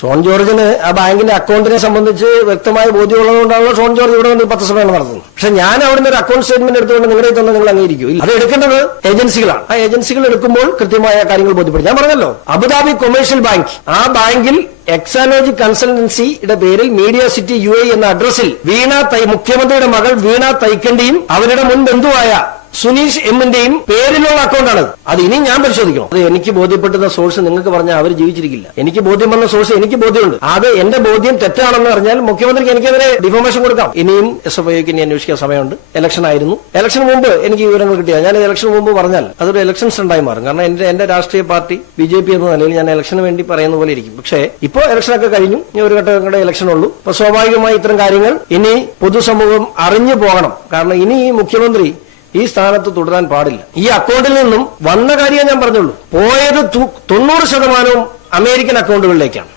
Sean ജോർജിന് ആ ബാങ്കിന്റെ അക്കൗണ്ടിനെ സംബന്ധിച്ച് വ്യക്തമായ ബോധ്യമുള്ളതുകൊണ്ടാണല്ലോ ഷോൺ ജോർജ് ഇവിടെ വന്ന് 10 സമ്മേളനം നടത്തുന്നത്. പക്ഷെ ഞാൻ അവിടുന്ന് ഒരു അക്കൗണ്ട് സ്റ്റേറ്റ്മെന്റ് എടുത്തുകൊണ്ട് നിങ്ങളുടെ തന്നെ നിങ്ങൾ അംഗീകരിക്കും. അത് എടുക്കേണ്ടത് ഏജൻസികളാണ്. ആ ഏജൻസികൾ എടുക്കുമ്പോൾ കൃത്യമായ കാര്യങ്ങൾ ബോധ്യപ്പെടും. ഞാൻ പറഞ്ഞല്ലോ, അബുദാബി കൊമേഴ്ഷ്യൽ ബാങ്ക്, ആ ബാങ്കിൽ എക്സാലോജി കൺസൾട്ടൻസിയുടെ പേരിൽ മീഡിയ സിറ്റി UAE എന്ന അഡ്രസ്സിൽ മുഖ്യമന്ത്രിയുടെ മകൾ വീണ തൈക്കണ്ടിയും അവരുടെ മുൻ ബന്ധുവായ സുനീഷ് എമ്മിന്റെയും പേരിലുള്ള അക്കൗണ്ടാണ്. അത് ഇനി ഞാൻ പരിശോധിക്കണം. അത് എനിക്ക് ബോധ്യപ്പെടുന്ന സോഴ്സ് നിങ്ങൾക്ക് പറഞ്ഞാൽ അവർ ജീവിച്ചിരിക്കില്ല. എനിക്ക് ബോധ്യം വന്ന സോഴ്സ് എനിക്ക് ബോധ്യമുണ്ട്. അത് എന്റെ ബോധ്യം തെറ്റാണെന്ന് പറഞ്ഞാൽ മുഖ്യമന്ത്രിക്ക് എനിക്കെതിരെ ഡിഫോമേഷൻ കൊടുക്കാം. ഇനിയും SFIക്ക് ഇനി അന്വേഷിക്കാൻ സമയമുണ്ട്. ഇലക്ഷൻ ആയിരുന്നു. ഇലക്ഷന് മുമ്പ് എനിക്ക് വിവരങ്ങൾ കിട്ടിയ ഞാൻ ഇലക്ഷന് മുമ്പ് പറഞ്ഞാൽ അതൊരു ഇലക്ഷൻ സ്റ്റണ്ടായി മാറും. കാരണം എന്റെ രാഷ്ട്രീയ പാർട്ടി BJP എന്ന നിലയിൽ ഞാൻ ഇലക്ഷന് വേണ്ടി പറയുന്ന പോലെ ഇരിക്കും. പക്ഷേ ഇപ്പോ ഇലക്ഷനൊക്കെ കഴിഞ്ഞു. ഇനി ഒരു ഘട്ടങ്ങളുടെ ഇലക്ഷൻ ഉള്ളൂ. അപ്പൊ സ്വാഭാവികമായി ഇത്തരം കാര്യങ്ങൾ ഇനി പൊതുസമൂഹം അറിഞ്ഞു പോകണം. കാരണം ഇനി ഈ മുഖ്യമന്ത്രി ഈ സ്ഥാനത്ത് തുടരാൻ പാടില്ല. ഈ അക്കൗണ്ടിൽ നിന്നും വന്ന കാര്യം ഞാൻ പറഞ്ഞുള്ളൂ. പോയത് 90% അമേരിക്കൻ അക്കൗണ്ടുകളിലേക്കാണ്.